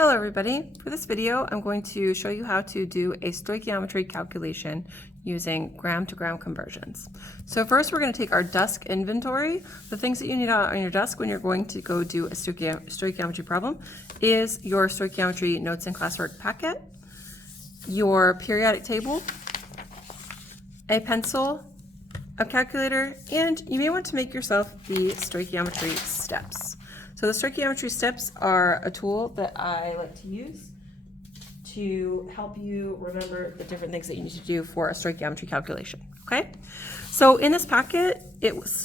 Hello everybody. For this video, I'm going to show you how to do a stoichiometry calculation using gram to gram conversions. So first we're going to take our desk inventory. The things that you need on your desk when you're going to go do a stoichiometry problem is your stoichiometry notes and classwork packet, your periodic table, a pencil, a calculator, and you may want to make yourself the stoichiometry steps. So the stoichiometry steps are a tool that I like to use to help you remember the different things that you need to do for a stoichiometry calculation, okay? So in this packet,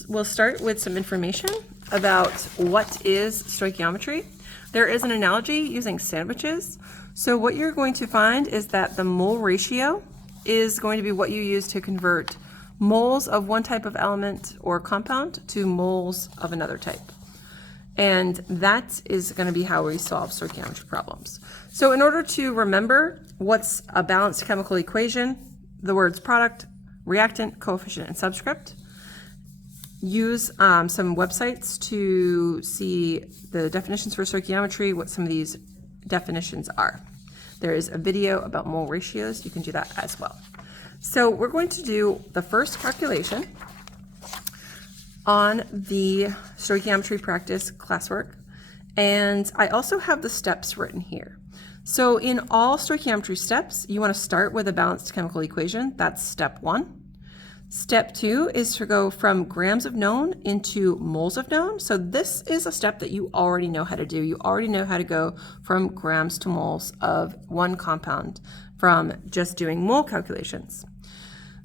we'll start with some information about what is stoichiometry. There is an analogy using sandwiches. So what you're going to find is that the mole ratio is going to be what you use to convert moles of one type of element or compound to moles of another type. And that is going to be how we solve stoichiometry problems. So in order to remember what's a balanced chemical equation, the words product, reactant, coefficient, and subscript, use some websites to see the definitions for stoichiometry, what some of these definitions are. There is a video about mole ratios. You can do that as well. So we're going to do the first calculation on the stoichiometry practice classwork, and I also have the steps written here. So in all stoichiometry steps, you want to start with a balanced chemical equation. That's step 1. Step 2 is to go from grams of known into moles of known. So this is a step that you already know how to do. You already know how to go from grams to moles of one compound from just doing mole calculations.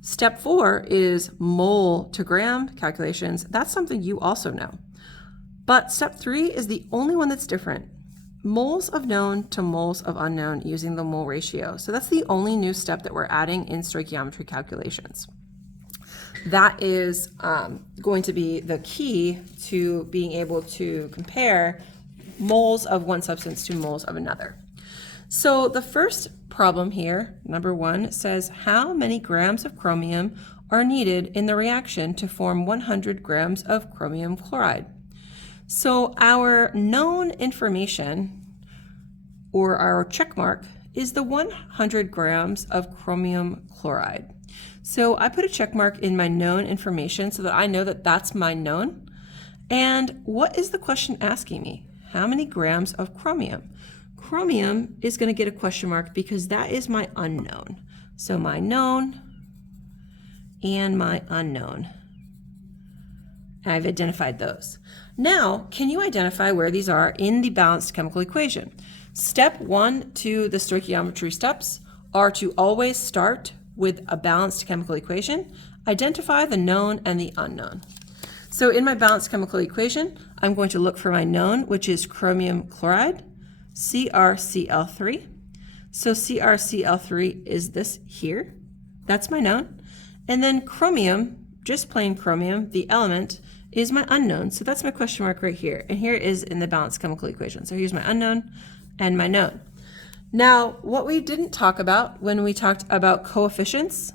Step 4 is mole to gram calculations. That's something you also know. But step 3 is the only one that's different. Moles of known to moles of unknown using the mole ratio. So that's the only new step that we're adding in stoichiometry calculations. That is going to be the key to being able to compare moles of one substance to moles of another. So the first problem here, number 1, says how many grams of chromium are needed in the reaction to form 100 grams of chromium chloride. So our known information, or our check mark, is the 100 grams of chromium chloride. So I put a check mark in my known information so that I know that that's my known. And what is the question asking me? How many grams of chromium? Chromium is going to get a question mark because that is my unknown. So my known and my unknown. I've identified those. Now, can you identify where these are in the balanced chemical equation? Step 1 to the stoichiometry steps are to always start with a balanced chemical equation, identify the known and the unknown. So in my balanced chemical equation, I'm going to look for my known, which is chromium chloride, CrCl3. So CrCl3 is this here. That's my known. And then chromium, just plain chromium, the element, is my unknown. So that's my question mark right here. And here it is in the balanced chemical equation. So here's my unknown and my known. Now, what we didn't talk about when we talked about coefficients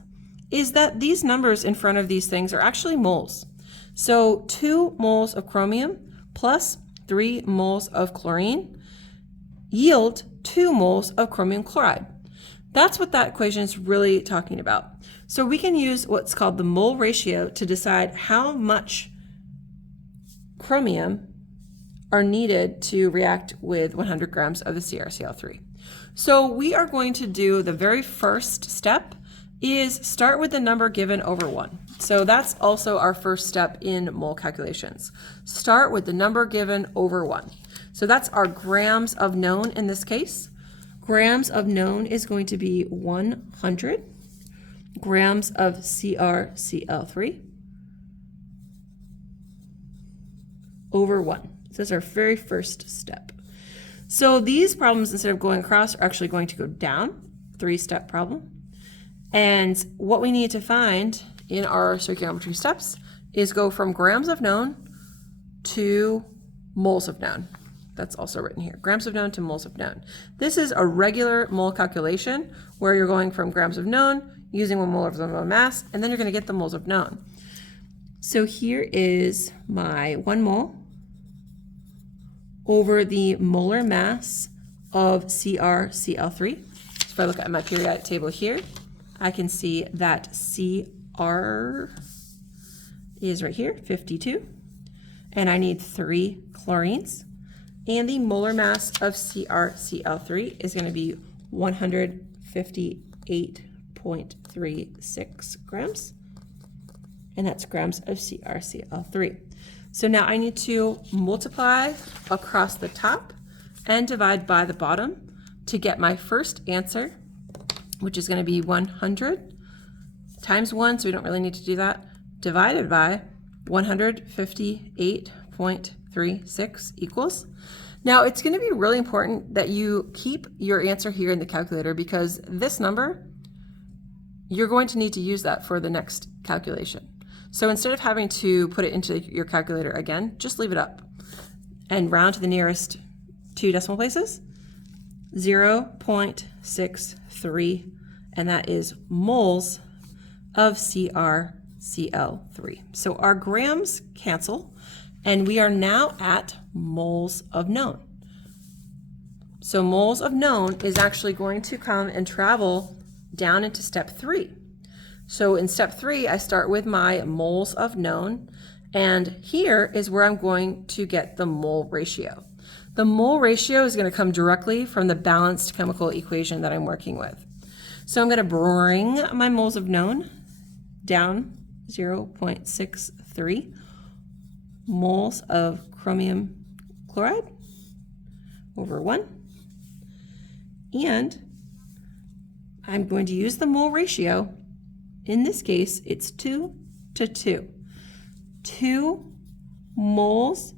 is that these numbers in front of these things are actually moles. So 2 moles of chromium plus 3 moles of chlorine yield 2 moles of chromium chloride. That's what that equation is really talking about. So we can use what's called the mole ratio to decide how much chromium are needed to react with 100 grams of the CrCl3. So we are going to do the very first step is start with the number given over 1. So that's also our first step in mole calculations. Start with the number given over 1. So that's our grams of known in this case. Grams of known is going to be 100 grams of CrCl3 over 1. So that's our very first step. So these problems, instead of going across, are actually going to go down, 3-step problem. And what we need to find in our stoichiometry steps is go from grams of known to moles of known. That's also written here, grams of known to moles of known. This is a regular mole calculation where you're going from grams of known, using 1 mole of the mole mass, and then you're going to get the moles of known. So here is my 1 mole over the molar mass of CrCl3. So if I look at my periodic table here, I can see that Cr is right here, 52, and I need 3 chlorines. And the molar mass of CrCl3 is going to be 158.36 grams, and that's grams of CrCl3. So now I need to multiply across the top and divide by the bottom to get my first answer, which is going to be 100 times 1, so we don't really need to do that, divided by 158.36 equals. Now it's going to be really important that you keep your answer here in the calculator, because this number, you're going to need to use that for the next calculation. So instead of having to put it into your calculator again, just leave it up and round to the nearest 2 decimal places, 0.63, and that is moles of CrCl3. So our grams cancel, and we are now at moles of known. So moles of known is actually going to come and travel down into step 3. So in step 3, I start with my moles of known, and here is where I'm going to get the mole ratio. The mole ratio is going to come directly from the balanced chemical equation that I'm working with. So I'm going to bring my moles of known down 0.63 moles of chromium chloride over 1. And I'm going to use the mole ratio. In this case, it's 2 to 2. 2 moles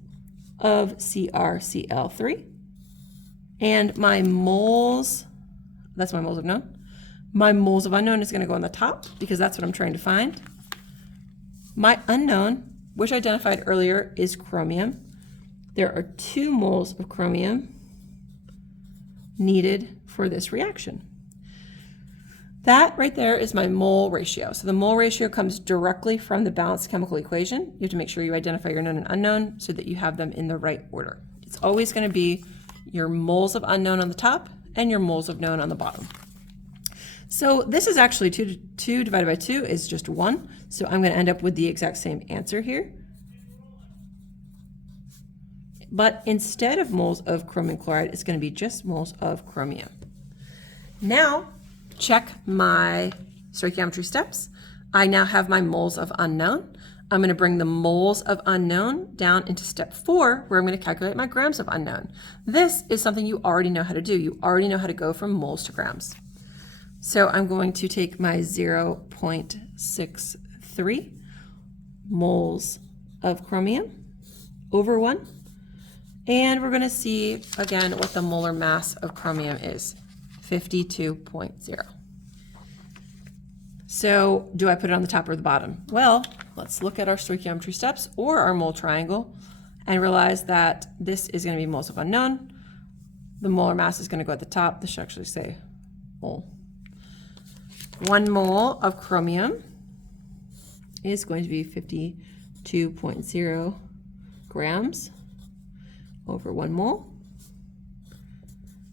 of CrCl3. And my moles, that's my moles of known. My moles of unknown is going to go on the top because that's what I'm trying to find. My unknown, which I identified earlier, is chromium. There are 2 moles of chromium needed for this reaction. That right there is my mole ratio. So the mole ratio comes directly from the balanced chemical equation. You have to make sure you identify your known and unknown so that you have them in the right order. It's always going to be your moles of unknown on the top and your moles of known on the bottom. So this is actually 2 divided by 2 is just 1. So I'm going to end up with the exact same answer here. But instead of moles of chromium chloride, it's going to be just moles of chromium. Now, check my stoichiometry steps. I now have my moles of unknown. I'm going to bring the moles of unknown down into step 4, where I'm going to calculate my grams of unknown. This is something you already know how to do. You already know how to go from moles to grams. So I'm going to take my 0.63 moles of chromium over 1, and we're going to see again what the molar mass of chromium is, 52.0. So do I put it on the top or the bottom? Well, let's look at our stoichiometry steps or our mole triangle and realize that this is going to be moles of unknown. The molar mass is going to go at the top. This should actually say mole. 1 mole of chromium is going to be 52.0 grams over 1 mole.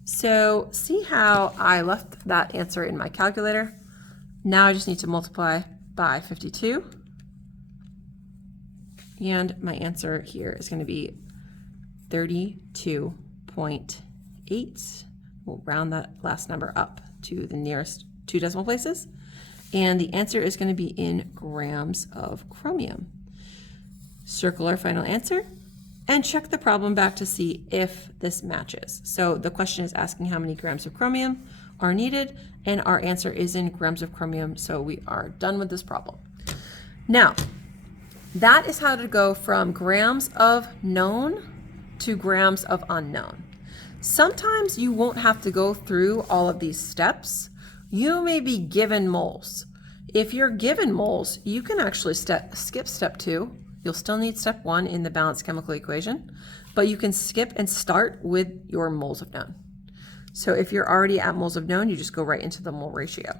So see how I left that answer in my calculator? Now I just need to multiply by 52. And my answer here is going to be 32.8. We'll round that last number up to the nearest 2 decimal places. And the answer is going to be in grams of chromium. Circle our final answer and check the problem back to see if this matches. So the question is asking how many grams of chromium are needed, and our answer is in grams of chromium, so we are done with this problem. Now, that is how to go from grams of known to grams of unknown. Sometimes you won't have to go through all of these steps. You may be given moles. If you're given moles, you can actually skip step 2. You'll still need step 1 in the balanced chemical equation, but you can skip and start with your moles of known. So if you're already at moles of known, you just go right into the mole ratio.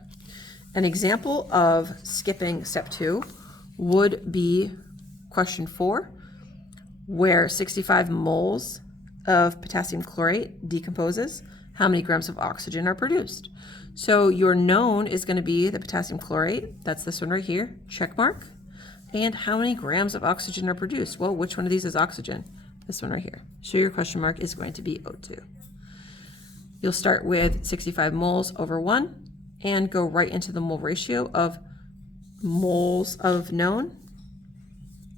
An example of skipping step 2 would be question 4, where 65 moles of potassium chlorate decomposes, how many grams of oxygen are produced. So your known is going to be the potassium chlorate, that's this one right here, check mark. And how many grams of oxygen are produced? Well, which one of these is oxygen? This one right here. So your question mark is going to be O2. You'll start with 65 moles over 1 and go right into the mole ratio of moles of known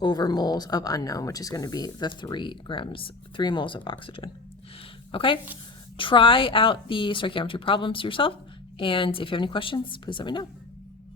over moles of unknown, which is going to be the 3 moles of oxygen. Okay, try out the stoichiometry problems yourself, and if you have any questions, please let me know.